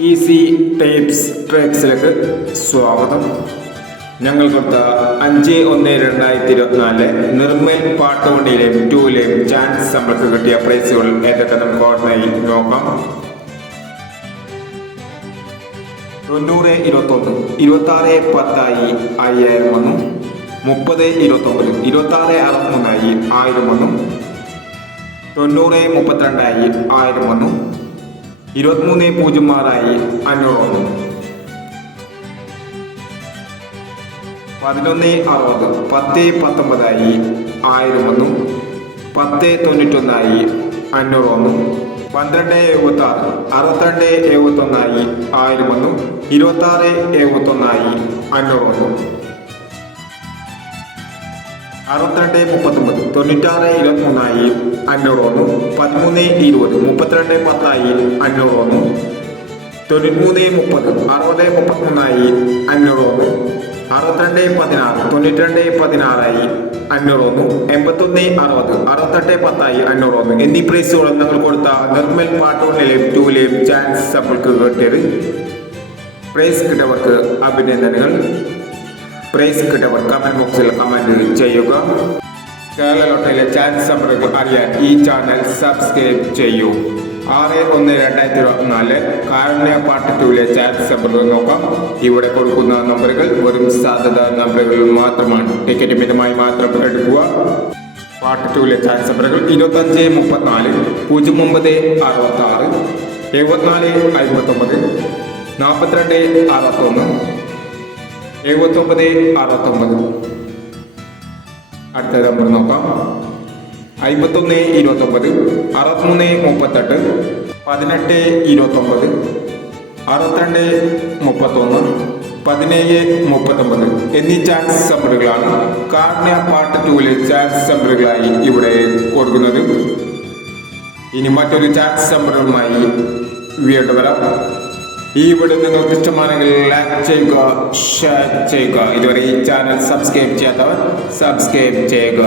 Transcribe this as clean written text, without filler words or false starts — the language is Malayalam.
ഈസി ടൈപ്സ് ട്രിക്സിലേക്ക് സ്വാഗതം. ഞങ്ങൾ കൊടുത്ത 5/1/2024 നിർമ്മൽ പാട്ടുവണ്ടിയിലെയും 2-ലെയും ചാൻസ് നമ്മൾക്ക് കിട്ടിയ പ്രൈസുകൾ ഏതൊക്കെ നമുക്ക് ഓർമ്മയിൽ നോക്കാം. 90-21 26-10 5000 വന്നു. 30-29 26-63 1000 വന്നു. 90-32 1000 വന്നു. 23-06 500 വന്നു. 11-60 10-19 1000 വന്നു. 10-91 500 വന്നു. 12-76 62-71 1000 വന്നു. 26-71 500 വന്നു. 62-39 96-23 500 വന്നു. 13-20 32-10 500 വന്നു. 93-30 60-33 500 വന്നു. 62-16 92-16 500 വന്നു. 81-60 68-10 500 വന്നു. എന്നീ പ്രൈസുകൾ ഞങ്ങൾ കൊടുത്ത നിർമ്മൽ പാട്ടുവണ്ടിയിലെയും 2-ലെയും ചാൻസ് നമ്മൾക്ക് കിട്ടിയത്. പ്രൈസ് കിട്ടിയവർക്ക് അഭിനന്ദനങ്ങൾ. പ്രൈസ് കിട്ടിയവർ കമന്റ് ബോക്സിൽ കമന്റ് ചെയ്യുക. കേരള ലോട്ടറിയിലെ ചാൻസ് നമ്പറുകൾ അറിയാൻ ഈ ചാനൽ സബ്സ്ക്രൈബ് ചെയ്യൂ. 6/1/2024 കാരുണ്യ പാർട്ട് 2-ലെ ചാൻസ് നമ്പറുകൾ നോക്കാം. ഇവിടെ കൊടുക്കുന്ന നമ്പറുകൾ വെറും സാധ്യത നമ്പറുകൾ മാത്രമാണ്. ടിക്കറ്റ് മിതമായി മാത്രം എടുക്കുക. പാർട്ട് 2-ലെ ചാൻസ് നമ്പറുകൾ 25-34 09-66 74-59 42-61 79-69. അടുത്ത നമ്പർ നോക്കാം. 51-29 63-38 18-29 62-31 17-39 എന്നീ ചാൻസ് നമ്പറുകളാണ് കാരുണ്യ പാർട്ട് 2-ലെ ചാൻസ് നമ്പറുകളായി ഇവിടെ കൊടുക്കുന്നത്. ഇനി മറ്റൊരു ചാൻസ് നമ്പറുകളുമായി വീണ്ടും വരാം. ഈ വീഡിയോ നിങ്ങൾക്ക് ഇഷ്ടമാണെങ്കിൽ ലൈക്ക് ചെയ്യുക, ഷെയർ ചെയ്യുക. ഇതുവരെ ഈ ചാനൽ സബ്സ്ക്രൈബ് ചെയ്യാത്തവർ സബ്സ്ക്രൈബ് ചെയ്യുക.